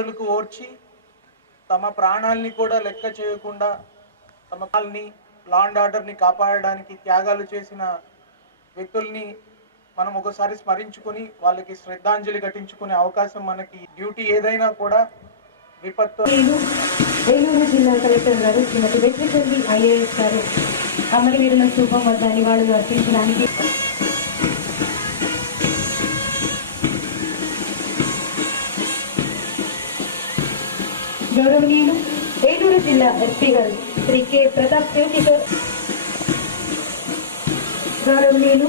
వ్యక్తులకు ఓర్చి తమ ప్రాణాలని కూడా లెక్క చేయకుండా తమ కాల్ని లా అండ్ ఆర్డర్ని కాపాడడానికి త్యాగాలు చేసిన వ్యక్తుల్ని మనం ఒకసారి స్మరించుకుని వాళ్ళకి శ్రద్ధాంజలి ఘటించుకునే అవకాశం మనకి డ్యూటీ ఏదైనా కూడా విపత్తు. ఏలూరు జిల్లా కలెక్టర్ గారు శ్రీమతి వెంకటరెడ్డి ఐఏఎస్ గారు అమరవీరుల స్థూపం వద్ద నివాళులు అర్పించడానికి గౌరవనీయులు ఏలూరు జిల్లా ఎస్పీ గారు శ్రీ కె ప్రతాప్ శివశేఖర్, గౌరవనీయులు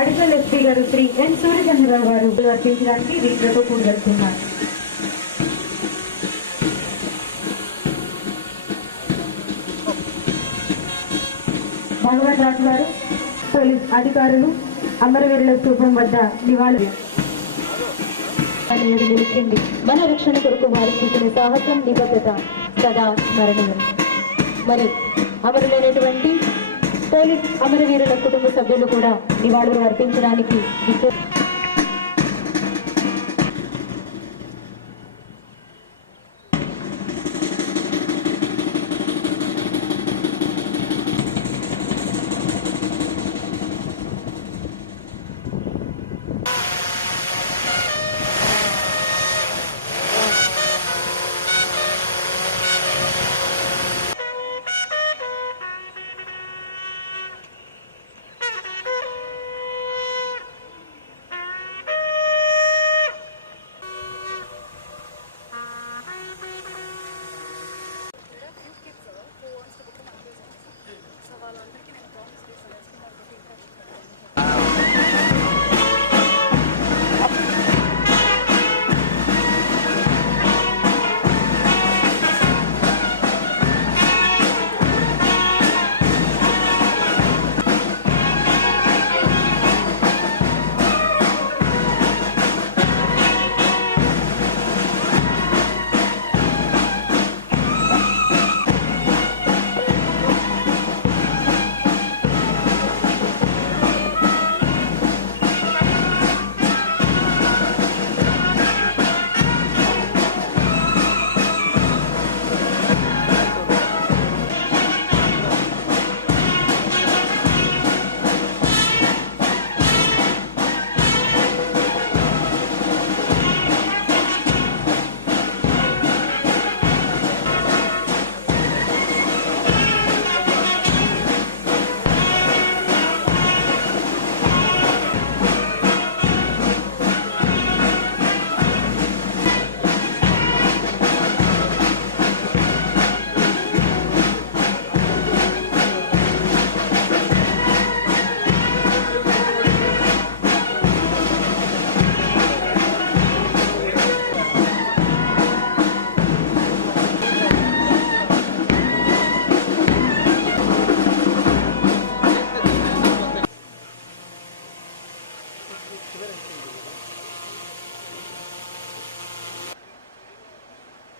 అడిషనల్ ఎస్పీ గారు శ్రీ ఎన్ సూర్యచంద్రరావు గారు అర్పించడానికి వీటితో కూడగలుగుతున్నారు. భగవాన్ రాజు గారు పోలీస్ అధికారులు అమరవీరుల స్థూపం వద్ద నివాళులు నిలిచింది. మన రక్షణ కొరకు వారు చూసిన సాహసం, నిబద్ధత సదా స్మరణీయం. మరి అమరులైనటువంటి పోలీస్ అమరవీరుల కుటుంబ సభ్యులు కూడా నివాళులు అర్పించడానికి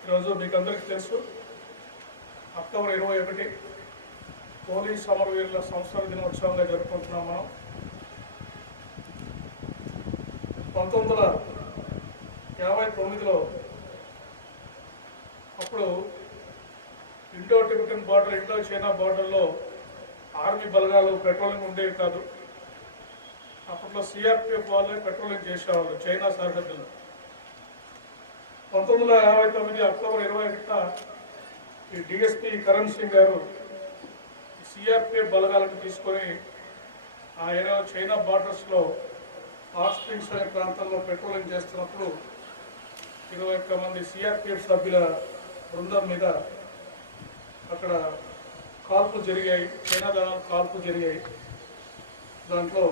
ఈరోజు మీకు అందరికీ తెలుసు, అక్టోబర్ 21 పోలీస్ అమరవీరుల సంవత్సర దినోత్సవంగా జరుపుకుంటున్నాం. మనం 1959లో అప్పుడు Indo Tibetan border, Indo China బార్డర్లో ఆర్మీ బలగాలు పెట్రోలింగ్ ఉండేవి కాదు. అప్పట్లో సిఆర్పిఎఫ్ వాళ్ళే పెట్రోలింగ్ చేసేవాళ్ళు చైనా సరిహద్దులో. 1959 అక్టోబర్ 21న ఈ డిఎస్పీ కరణ్ సింగ్ గారు సిఆర్పిఎఫ్ బలగాలను తీసుకొని ఆయన చైనా బార్డర్స్లో హాట్ స్ప్రింగ్స్ అనే ప్రాంతంలో పెట్రోలింగ్ చేస్తున్నప్పుడు 21 మంది సిఆర్పిఎఫ్ సభ్యుల బృందం మీద అక్కడ కాల్పులు జరిగాయి, చైనా దళాలు కాల్పులు జరిగాయి. దాంట్లో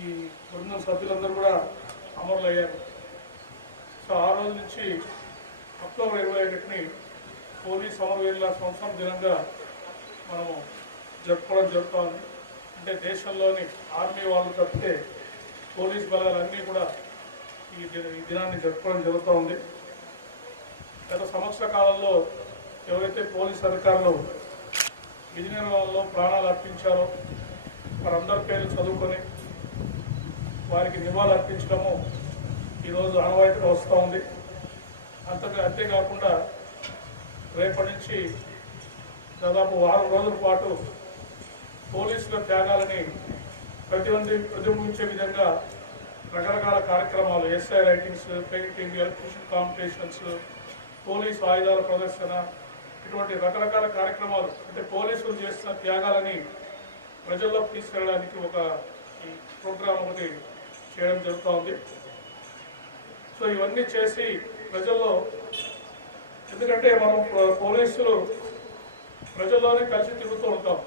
ఈ బృందం సభ్యులందరూ కూడా అమరులయ్యారు. సో ఆ రోజు నుంచి అక్టోబర్ 21ని పోలీస్ అమరవీరుల సంవత్సరం దినంగా మనము జరుపుకోవడం జరుగుతుంది. అంటే దేశంలోని ఆర్మీ వాళ్ళు తప్పితే పోలీస్ బలాలన్నీ కూడా ఈ దినాన్ని జరుపుకోవడం జరుగుతూ ఉంది. గత సంవత్సర కాలంలో ఎవరైతే పోలీస్ అధికారులు ఇంజనీర్ వాళ్ళలో ప్రాణాలు అర్పించారో వారందరి పేర్లు చదువుకొని వారికి నివాళులు అర్పించడము ఈరోజు ఆనవాయితీగా వస్తూ ఉంది. అంతేకాకుండా రేపటి నుంచి దాదాపు వారం రోజుల పాటు పోలీసుల త్యాగాలని ప్రతిబింబించే విధంగా రకరకాల కార్యక్రమాలు, SI writings, painting, electrician competitions, police ఆయుధాల ప్రదర్శన, ఇటువంటి రకరకాల కార్యక్రమాలు అంటే పోలీసులు చేస్తున్న త్యాగాలని ప్రజల్లోకి తీసుకెళ్ళడానికి ఒక ప్రోగ్రాం ఒకటి చేయడం జరుగుతోంది. సో ఇవన్నీ చేసి ప్రజల్లో, ఎందుకంటే మనం పోలీసులు ప్రజల్లోనే కలిసి తిరుగుతూ ఉంటాం,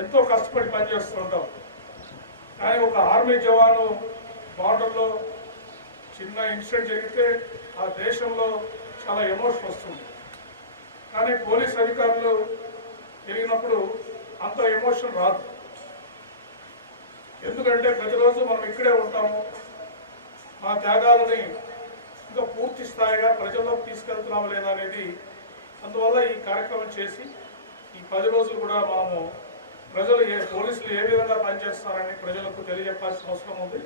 ఎంతో కష్టపడి పనిచేస్తూ ఉంటాం. కానీ ఒక ఆర్మీ జవాను బార్డర్లో చిన్న ఇన్సిడెంట్ జరిగితే ఆ దేశంలో చాలా ఎమోషన్ వస్తుంది. కానీ పోలీస్ అధికారులు జరిగినప్పుడు అంత ఎమోషన్ రాదు. ఎందుకంటే ప్రతిరోజు మనం ఇక్కడే ఉంటాము, మా త్యాగాలని ఇంకా పూర్తి స్థాయిగా ప్రజల్లోకి తీసుకెళ్తున్నాము లేదా అనేది. అందువల్ల ఈ కార్యక్రమం చేసి ఈ 10 రోజులు కూడా మనము పోలీసులు ఏ విధంగా పనిచేస్తారని ప్రజలకు తెలియజెప్పాల్సిన అవసరం ఉంది.